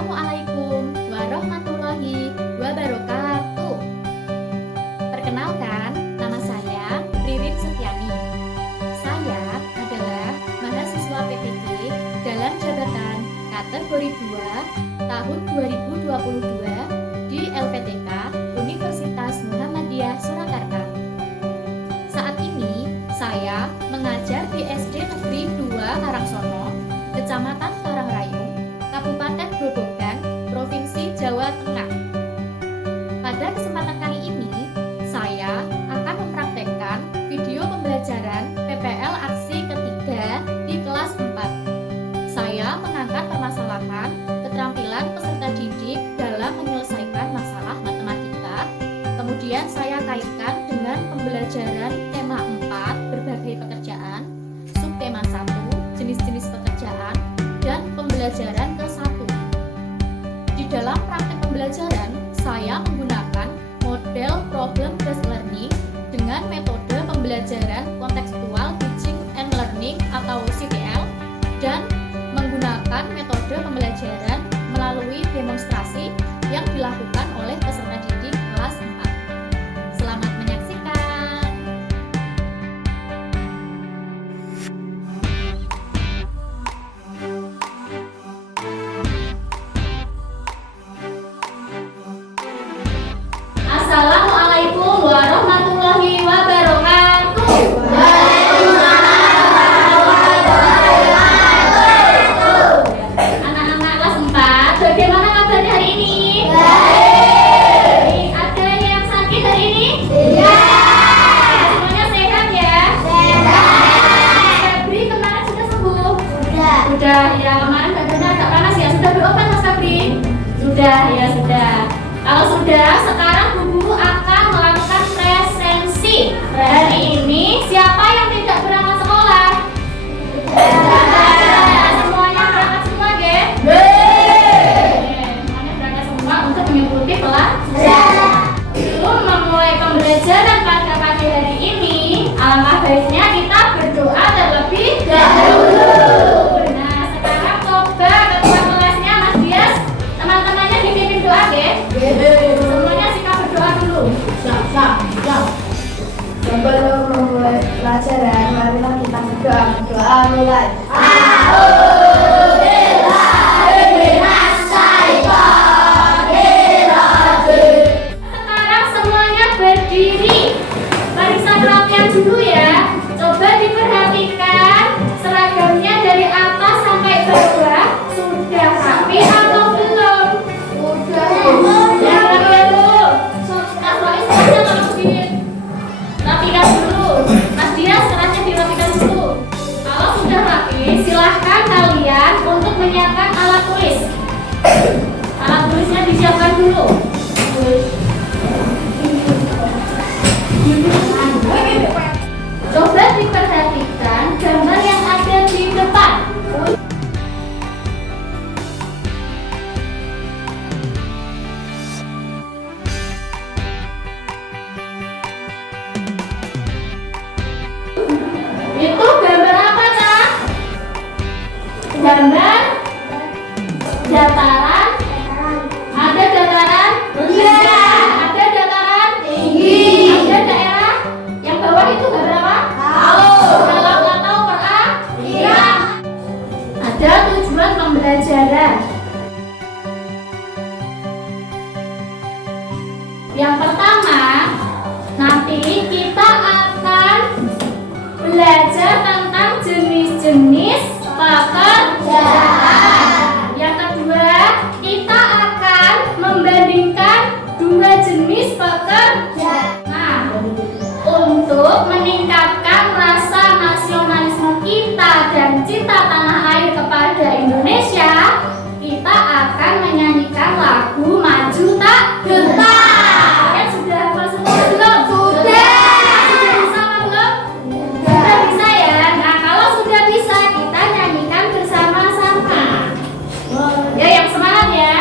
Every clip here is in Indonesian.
Assalamualaikum warahmatullahi wabarakatuh. Perkenalkan, nama saya Ririn Setiani. Saya adalah mahasiswa PTG dalam jabatan kategori 2 tahun 2022 di LPTK Universitas Muhammadiyah Surakarta. Saat ini saya mengajar di SD Negeri 2 Karangsono, Kecamatan Karangrayung, Kabupaten Grobogan, Provinsi Jawa Tengah. Pada kesempatan kali ini, saya akan mempraktekkan video pembelajaran PPL aksi ketiga di kelas 4. Saya mengangkat permasalahan keterampilan peserta didik dalam menyelesaikan masalah matematika. Kemudian saya kaitkan dengan pembelajaran tema 4, berbagai pekerjaan, subtema 1, jenis-jenis pekerjaan, dan pembelajaran ke-1. Di dalam praktek pembelajaran, saya menggunakan model problem based learning dengan metode pembelajaran kontekstual teaching and learning atau CTL, dan menggunakan metode pembelajaran melalui demonstrasi yang dilakukan oleh peserta didik kelas 4. Selamat menyaksikan. Assalamualaikum warahmatullahi wabarakatuh. Anak-anak kelas 4, bagaimana kabarnya hari ini? Baik. Ada yang sakit hari ini? Tidak. Semuanya sehat ya? Sehat. Febri kemarin sudah sembuh? Sudah ya, kemarin badannya agak panas ya. Sudah berobat Mas Febri? Sudah ya, sudah. Kalau sudah, sekarang Bu Guru akan melakukan presensi. Hari ini siapa yang tidak berangkat sekolah? Semuanya berangkat semua, ge? Semuanya berangkat semua untuk mengikuti pelajaran. Sebelum memulai pembelajaran pada pagi hari ini, alangkah baiknya kita berdoa terlebih dahulu. Nah, sekarang coba ketua kelasnya Mas Dias, teman-temannya dipimpin doa, ge? Semuanya sikap berdoa dulu. Sebelum memulai pelajaran, marilah kita berdoa. Doa mulai. Sekarang semuanya berdiri. Barisan rapian dulu ya. Coba diperhatikan seragamnya dari atas sampai bawah. Sudah rapi atau belum? Udah. Ya, rapian dulu. Mas Wais saja tolong dirapikan dulu. Mas Dias kerasnya dirapikan dulu. Kalau sudah rapi, silahkan kalian untuk menyiapkan alat tulis. Alat tulisnya disiapkan dulu. Coba diperhatikan gambar yang ada di depan. Itu gambar apa, Kak? Gambar dataran. Ada dataran? Iya. Ada dataran? Tinggi. Ada daerah yang bawah itu gambar apa? Tahu. Kalau nggak tahu per A? Iya. Ada tujuan pembelajaran. Yang pertama, nanti kita akan belajar tentang jenis-jenis pekerjaan. Yang kedua, kita akan membandingkan dua jenis pekerjaan. Nah, untuk meningkatkan rasa nasionalisme kita dan cinta tanah air kepada Indonesia, kita akan menyanyikan lagu Maju Tak Gentar. Kalian sudah hafal semua belum? Sudah. Sudah bisa apa belum? Sudah bisa ya. Nah, kalau sudah bisa, kita nyanyikan bersama-sama. Ya, yang semangat ya.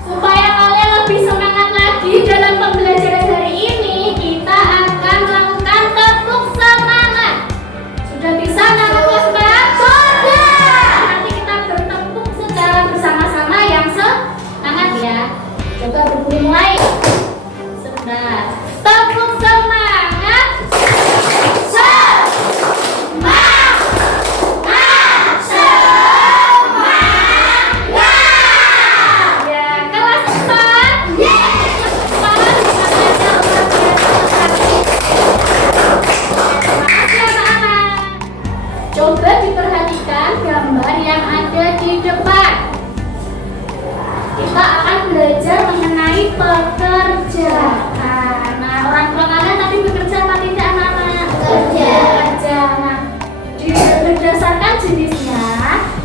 Supaya pekerjaan. Nah, orang tua kalian tadi bekerja apa tidak, anak-anak? Bekerja. Nah, berdasarkan jenisnya,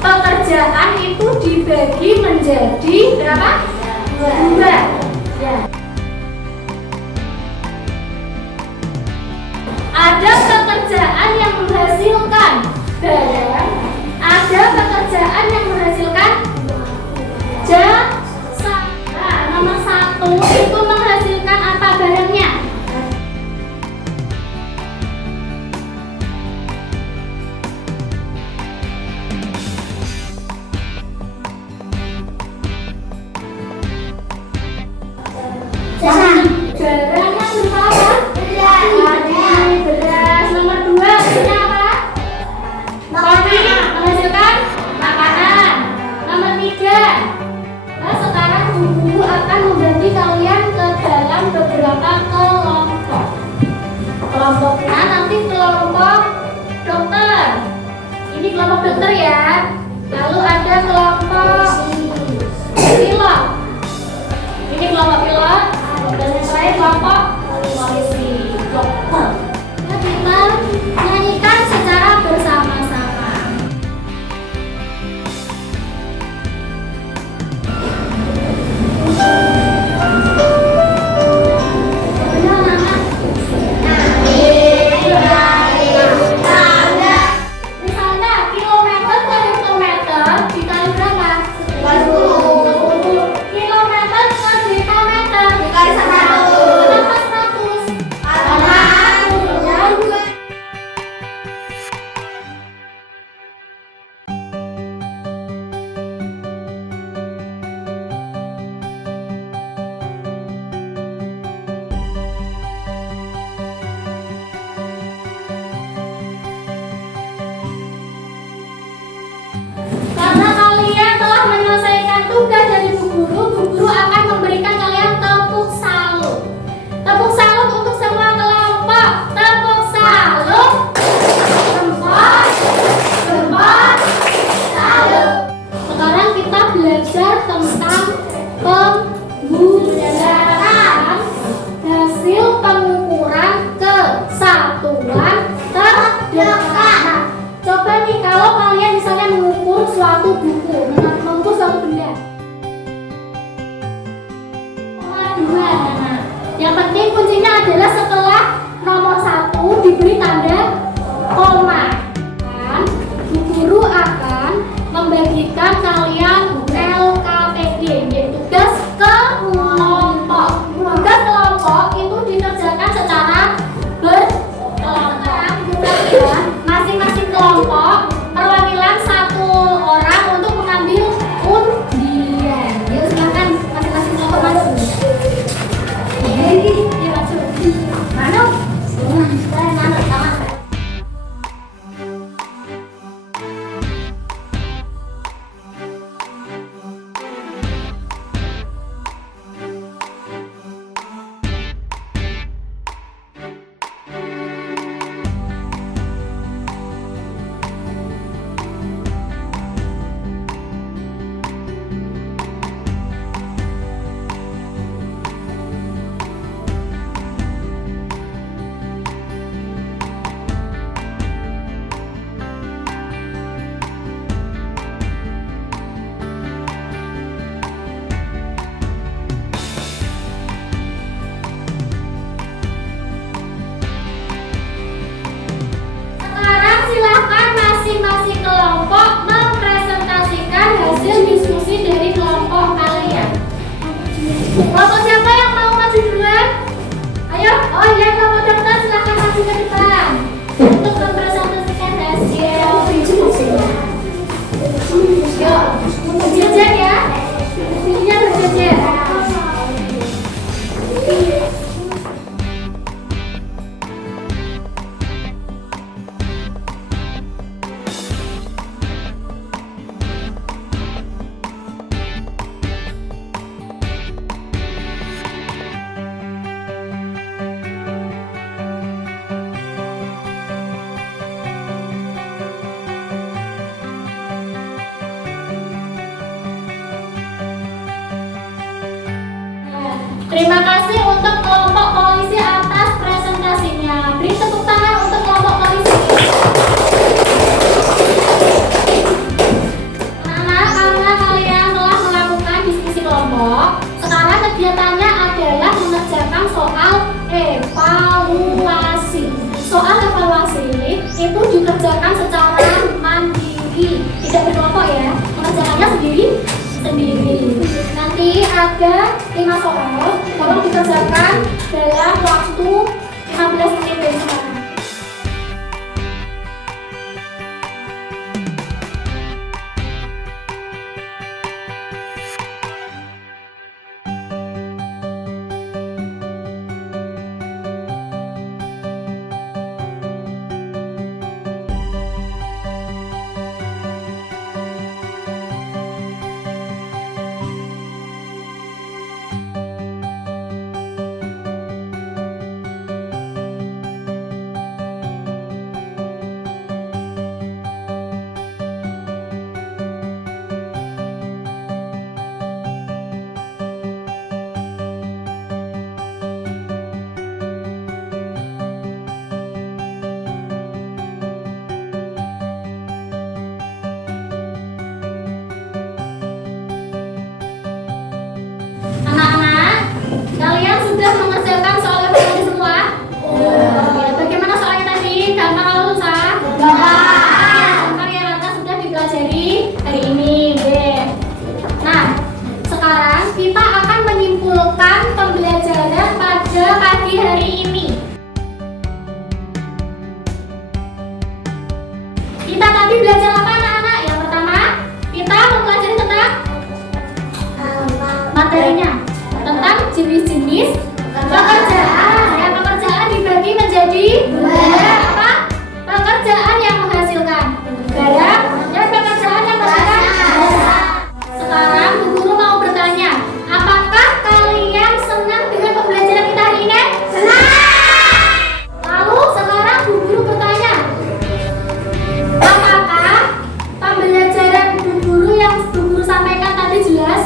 pekerjaan itu dibagi menjadi berapa? Dua. Ya. Ada pekerjaan yang menghasilkan barang, ada pekerjaan yang menghasilkan jasa. Nah, nomor 1 itu menghasilkan apa barangnya? Barangnya berupa apa? Beras. Nomor 2 artinya apa? Kopi, menghasilkan makanan. Nomor 3. Nah, sekarang guru akan membagi kalian ke dalam beberapa kelompok. Kelompoknya nanti kelompok dokter. Ini kelompok dokter ya. Lalu ada kelompok pilot. Ini kelompok pilot. Dan yang terakhir kelompok polisi. Dokter. Nah, kita nyanyikan secara bersama-sama. Misalnya kilometer ke hektometer dikali berapa? 10. Kilometer ke hektometer dikali 100. Kenapa 100? Karena karena kalian telah menyelesaikan tugas dari Bu Guru akan memberikan kalian tepuk salut. Tepuk salut untuk semua kelompok. Tepuk salut. Gempor, gempor, salut. Sekarang kita belajar tentang penggunaan hasil pengukuran kesatuan terdekat. Nah, coba nih kalau kalian misalnya mengukur suatu buku, mengukur suatu benda. Nomor 2, nah, yang penting kuncinya adalah setelah nomor 1 diberi tanda koma. Bu Guru akan membagikan kalian LKPD, yaitu tugas kelompok. Tugas kelompok itu dikerjakan secara berkelompok. Masing-masing kelompok perwakilan 1 orang untuk mengambil undian. Yuk silakan masing-masing kelompok maju. Yuk maju. Manu. Manu tangan. Sekarang silakan masing-masing kelompok mempresentasikan hasil diskusi dari kelompok kalian. Kelompok siapa yang mau maju duluan? Ayo, oh iya kelompok dokter silakan maju ke depan untuk mempresentasikan hasil diskusinya. Yuk, berjajar ya. Diskusinya berjajar. Terima kasih untuk kelompok polisi atas presentasinya. Beri tepuk tangan untuk kelompok polisi. Anak-anak, karena kalian telah melakukan diskusi kelompok, sekarang kegiatannya adalah mengerjakan soal evaluasi. Soal evaluasi itu dikerjakan secara mandiri, tidak berkelompok ya. Mengerjakannya sendiri. Nanti ada 5 soal, tolong dikerjakan dalam waktu 15 menit dari sekarang. Anak-anak, kalian sudah mengerjakan soal evaluasi semua? Ya, bagaimana soalnya tadi? Gampang atau susah? Gampang ya, karena sudah dipelajari hari ini. Nah, sekarang kita akan menyimpulkan pembelajaran pada pagi hari ini. Kita tadi belajar apa anak-anak? Yang pertama, kita mempelajari tentang materinya, tentang jenis-jenis pekerjaan. Ya, pekerjaan dibagi menjadi apa? Pekerjaan yang menghasilkan barang dan pekerjaan yang menghasilkan jasa. Sekarang Bu Guru mau bertanya, apakah kalian senang dengan pembelajaran kita hari ini? Senang. Lalu sekarang Bu Guru bertanya, apakah pembelajaran Bu Guru yang Bu Guru sampaikan tadi jelas?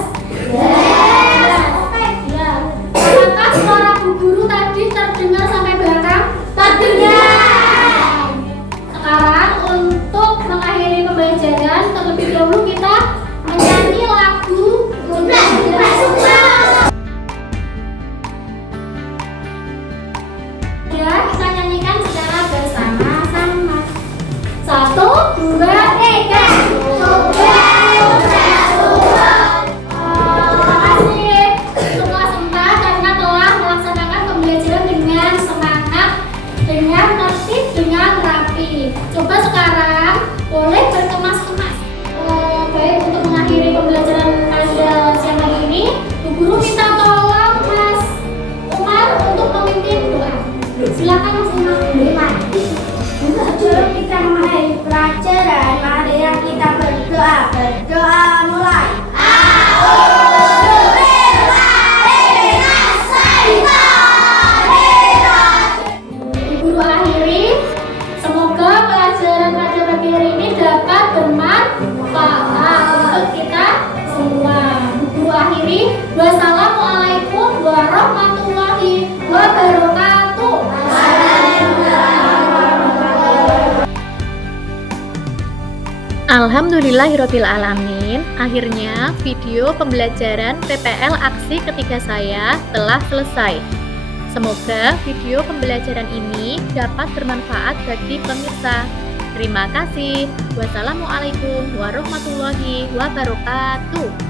Apakah suara Bu Guru tadi terdengar sampai belakang? Terdengar. Sekarang untuk mengakhiri pembelajaran, terlebih dahulu kita menyanyi lagu ya, kita nyanyikan secara bersama-sama. 1, 2, 3. Terima kasih untuk kelas 4 karena telah melaksanakan pembelajaran dengan semangat, dengan tertib, dengan rapi. Coba sekarang boleh berkemas-kemas. Baik, untuk mengakhiri pembelajaran pada siang hari ini, Bu Guru minta tolong Mas Umar untuk memimpin doa. Silakan Mas Umar. Sebelum kita mengakhiri pelajaran, mari kita berdoa. Berdoa mulai. Guru akhiri, semoga pelajaran pada pagi hari ini dapat bermanfaat untuk kita semua. Guru akhiri, wassalamualaikum warahmatullahi wabarakatuh. Alhamdulillahirrabbilalamin. Akhirnya video pembelajaran PPL aksi ketiga saya telah selesai. Semoga video pembelajaran ini dapat bermanfaat bagi pemirsa. Terima kasih. Wassalamualaikum warahmatullahi wabarakatuh.